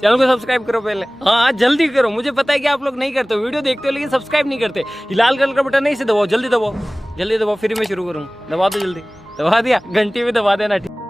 Channel को subscribe करो पहले, हाँ जल्दी करो। मुझे पता है कि आप लोग नहीं करते हो, वीडियो देखते हो लेकिन सब्सक्राइब नहीं करते। ये लाल कलर का बटन नहीं, इसे दबाओ, जल्दी दबाओ, जल्दी दबाओ, फिर मैं शुरू करूँ। दबा दो जल्दी, दबा दिया, घंटी भी दबा देना। ठीक।